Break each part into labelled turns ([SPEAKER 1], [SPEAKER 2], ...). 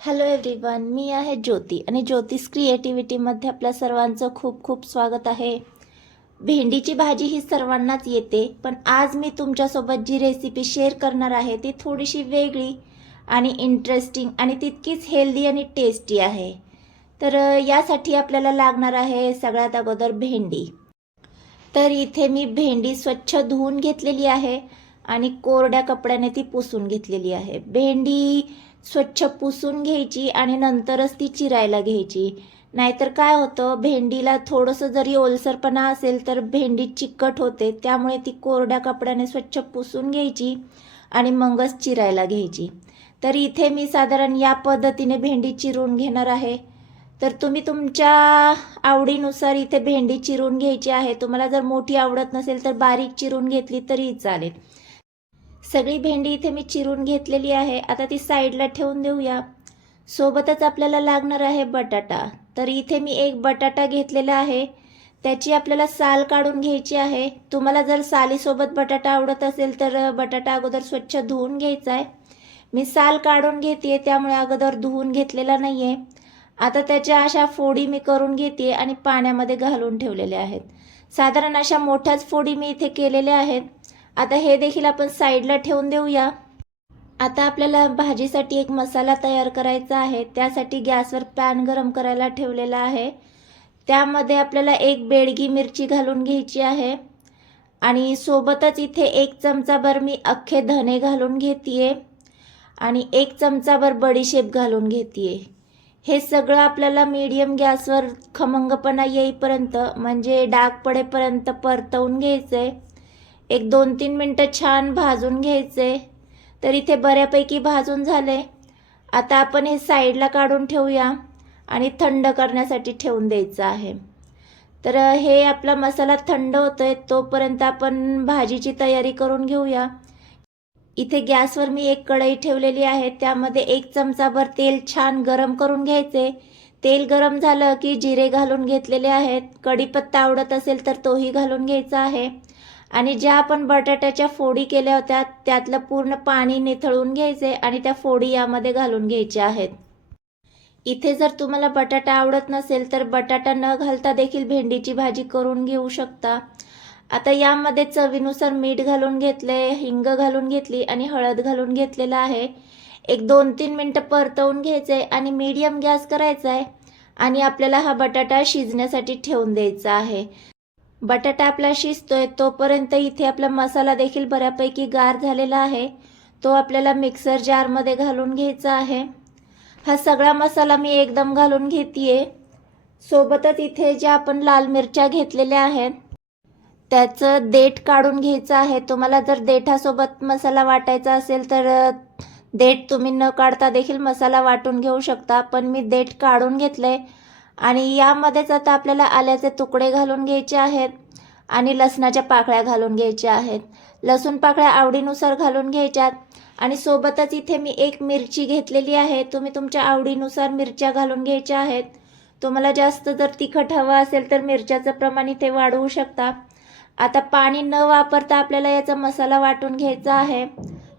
[SPEAKER 1] Hello everyone मी आहे ज्योती आणि ज्योतिष क्रिएटिव्हिटीमध्ये आपल्या सर्वांचं खूप खूप स्वागत आहे. भेंडीची भाजी ही सर्वांनाच येते पण आज मी तुमच्यासोबत जी रेसिपी शेअर करणार आहे ती थोडीशी वेगळी आणि इंटरेस्टिंग आणि तितकीच हेल्दी आणि टेस्टी आहे. तर यासाठी आपल्याला लागणार आहे सगळ्यात अगोदर भेंडी. तर इथे मी भेंडी स्वच्छ धुवून घेतलेली आहे. आणि कोरड्या कपड्याने ती पुसून घेतलेली आहे. भेंडी स्वच्छ पुसून घ्यायची आणि नंतरच ती चिरायला घ्यायची. नाहीतर काय होतं भेंडीला थोडंसं जरी ओलसरपणा असेल तर भेंडी चिकट होते त्यामुळे ती कोरड्या कपड्याने स्वच्छ पुसून घ्यायची आणि मगच चिरायला घ्यायची. तर इथे मी साधारण या पद्धतीने भेंडी चिरून घेणार आहे. तर तुम्ही तुमच्या आवडीनुसार इथे भेंडी चिरून घ्यायची आहे. तुम्हाला जर मोठी आवडत नसेल तर बारीक चिरून घेतली तरी चालेल. सगळी भेंडी इथे मी चिरून घेतलेली आहे. आता ती साईडला ठेवून देऊया. सोबतच आपल्याला लागणार आहे बटाटा. तर इथे मी एक बटाटा घेतलेला आहे. त्याची आपल्याला साल काढून घ्यायची आहे. तुम्हाला जर सालीसोबत बटाटा आवडत असेल तर बटाटा अगोदर स्वच्छ धुवून घ्यायचा आहे. मी साल काढून घेते त्यामुळे अगोदर धुवून घेतलेला नाही आहे आता त्याच्या अशा फोडी मी करून घेते आणि पाण्यामध्ये घालून ठेवलेल्या आहेत. साधारण अशा मोठ्याच फोडी मी इथे केलेल्या आहेत. आता हे देखील आपण साईडला ठेवून देऊया. आता आपल्याला भाजीसाठी एक मसाला तयार करायचा आहे. त्यासाठी गॅसवर पॅन गरम करायला ठेवलेला आहे. त्यामध्ये आपल्याला एक बेडगी मिरची घालून घ्यायची आहे. आणि सोबतच इथे एक चमचाभर मी अख्खे धने घालून घेते आणि एक चमचाभर बडीशेप घालून घेते हे सगळं आपल्याला मीडियम गॅसवर खमंगपणा येईपर्यंत म्हणजे डाग पडेपर्यंत परतवून घ्यायचं आहे एक दोन तीन मिनटं छान भाजून घ्यायचे. तर इथे बऱ्यापैकी भाजून झाले. आता आपण हे साईडला काढून ठेवूया आणि थंड करण्यासाठी ठेवून द्यायचं आहे. तर हे आपला मसाला थंड होतो आहे तोपर्यंत आपण भाजीची तयारी करून घेऊया. इथे गॅसवर मी एक कढई ठेवलेली आहे त्यामध्ये एक चमचाभर तेल छान गरम करून घ्यायचे. तेल गरम झालं की जिरे घालून घेतलेले आहेत. कढीपत्ता आवडत असेल तर तोही घालून घ्यायचा आहे. आणि ज्या आपण बटाट्याच्या फोडी केल्या होत्या त्यातलं पूर्ण पाणी निथळून घ्यायचे आणि त्या फोडी यामध्ये घालून घ्यायच्या आहेत. इथे जर तुम्हाला बटाटा आवडत नसेल तर बटाटा न घालता देखील भेंडीची भाजी करून घेऊ शकता. आता यामध्ये चवीनुसार मीठ घालून घेतले हिंग घालून घेतली आणि हळद घालून घेतलेलं आहे. एक दोन तीन मिनटं परतवून घ्यायचे आणि मीडियम गॅस करायचा आहे आणि आपल्याला हा बटाटा शिजण्यासाठी ठेवून द्यायचा आहे. बटाटा आपला शिजतोय तोपर्यंत इथे आपला मसाला देखील बऱ्यापैकी गार झालेला आहे. तो आपल्याला मिक्सर जारमध्ये घालून घ्यायचा आहे. हा सगळा मसाला मी एकदम घालून घेते सोबतच इथे ज्या आपण लाल मिरच्या घेतलेल्या आहेत त्याचं देठ काढून घ्यायचं आहे. तुम्हाला जर देठासोबत मसाला वाटायचा असेल तर देठ तुम्ही न काढता देखील मसाला वाटून घेऊ शकता. पण मी देठ काढून घेतलं आहे आणि यामध्येच आता आपल्याला आल्याचे तुकडे घालून घ्यायचे आहेत आणि लसणाच्या पाकळ्या घालून घ्यायच्या आहेत. लसूण पाकळ्या आवडीनुसार घालून घ्यायच्यात. आणि सोबतच इथे मी एक मिरची घेतलेली आहे. तुम्ही तुमच्या आवडीनुसार मिरच्या घालून घ्यायच्या आहेत. तुम्हाला जास्त जर तिखट हवं असेल तर मिरच्याचं प्रमाण इथे वाढवू शकता. आता पाणी न वापरता आपल्याला याचा मसाला वाटून घ्यायचा आहे.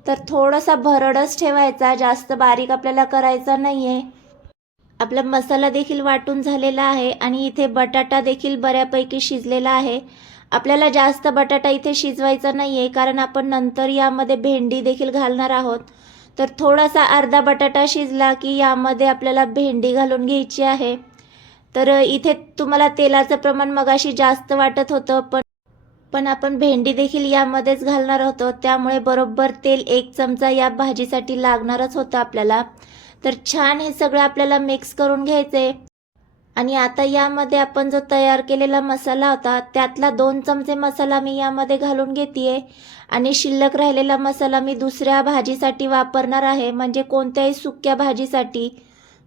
[SPEAKER 1] तर थोडासा भरडच ठेवायचा. जास्त बारीक आपल्याला करायचा नाही आहे आपला मसाला देखील वाटून झालेला आहे आणि इथे बटाटा देखील बऱ्यापैकी शिजलेला आहे. आपल्याला जास्त बटाटा इथे शिजवायचा नाही आहे कारण आपण नंतर यामध्ये भेंडी देखील घालणार आहोत. तर थोडासा अर्धा बटाटा शिजला की यामध्ये आपल्याला भेंडी घालून घ्यायची आहे. तर इथे तुम्हाला तेलाचं प्रमाण मगाशी जास्त वाटत होतं पण पण आपण भेंडी देखील यामध्येच घालणार होतो. त्यामुळे बरोबर तेल एक चमचा या भाजीसाठी लागणारच होतं आपल्याला. तर छान हे सगळं आपल्याला मिक्स करून घ्यायचे आणि आता यामध्ये आपण जो तयार केलेला मसाला होता त्यातला दोन चमचे मसाला मी यामध्ये घालून घेते आणि शिल्लक राहिलेला मसाला मी दुसऱ्या भाजीसाठी वापरणार आहे म्हणजे कोणत्याही सुक्या भाजीसाठी.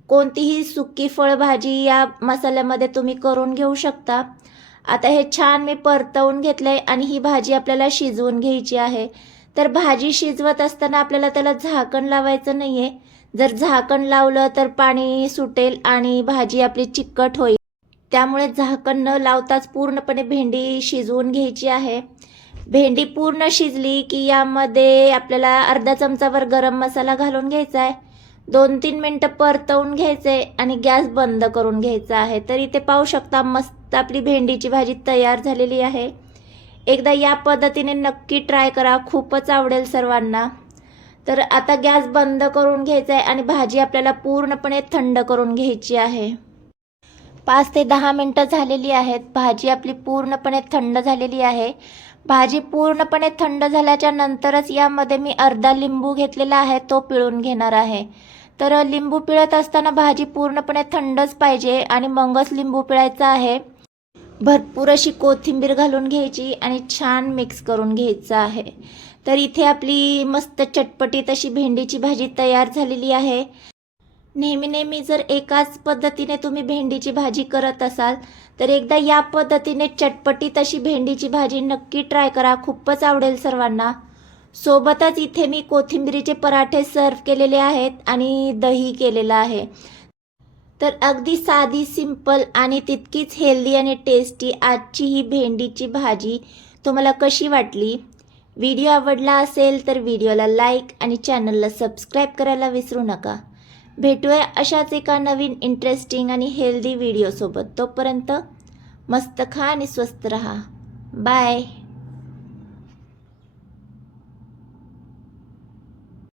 [SPEAKER 1] कोणतीही सुकी फळभाजी या मसाल्यामध्ये तुम्ही करून घेऊ शकता. आता हे छान मी परतवून घेतलंय आणि ही भाजी आपल्याला शिजवून घ्यायची आहे. तर भाजी शिजवत असताना आपल्याला त्याला झाकण लावायचं नाही आहे जर झाकण लावलं तर पाणी सुटेल आणि भाजी आपली चिकट होईल. त्यामुळे झाकण न लावताच पूर्णपणे भेंडी शिजवून घ्यायची आहे. भेंडी पूर्ण शिजली की यामध्ये आपल्याला अर्धा चमचाभर गरम मसाला घालून घ्यायचा आहे. दोन तीन मिनटं परतवून घ्यायचे आणि गॅस बंद करून घ्यायचा आहे. तर इथे पाहू शकता मस्त आपली भेंडीची भाजी तयार झालेली आहे. एकदा या पद्धतीने नक्की ट्राय करा. खूपच आवडेल सर्वांना. तर आता गॅस बंद करून घ्यायचा आहे आणि भाजी आपल्याला पूर्णपणे थंड करून घ्यायची आहे. पाच ते दहा मिनटं झालेली आहेत. भाजी आपली पूर्णपणे थंड झालेली आहे. भाजी पूर्णपणे थंड झाल्याच्या नंतरच यामध्ये मी अर्धा लिंबू घेतलेला आहे तो पिळून घेणार आहे. तर लिंबू पिळत असताना भाजी पूर्णपणे थंडच पाहिजे आणि मगच लिंबू पिळायचा आहे. भरपूर अशी कोथिंबीर घालून घ्यायची आणि छान मिक्स करून घ्यायचं आहे. तर इथे आपली मस्त चटपटीत अशी भेंडीची भाजी तयार झालेली आहे. नेहमी नेहमी जर एकाच पद्धतीने तुम्ही भेंडीची भाजी करत असाल तर एकदा या पद्धतीने चटपटीत अशी भेंडीची भाजी नक्की ट्राय करा. खूपच आवडेल सर्वांना. सोबतच इथे मी कोथिंबिरीचे पराठे सर्व केलेले आहेत आणि दही केलेलं आहे. तर अगदी साधी सिंपल आणि तितकीच हेल्दी आणि टेस्टी आजची ही भेंडीची भाजी तुम्हाला कशी वाटली? व्हिडिओ आवडला असेल तर व्हिडिओला लाईक आणि चॅनलला सबस्क्राईब करायला विसरू नका. भेटूया अशाच एका नवीन इंटरेस्टिंग आणि हेल्दी व्हिडिओसोबत तोपर्यंत मस्त खा आणि स्वस्त रहा. बाय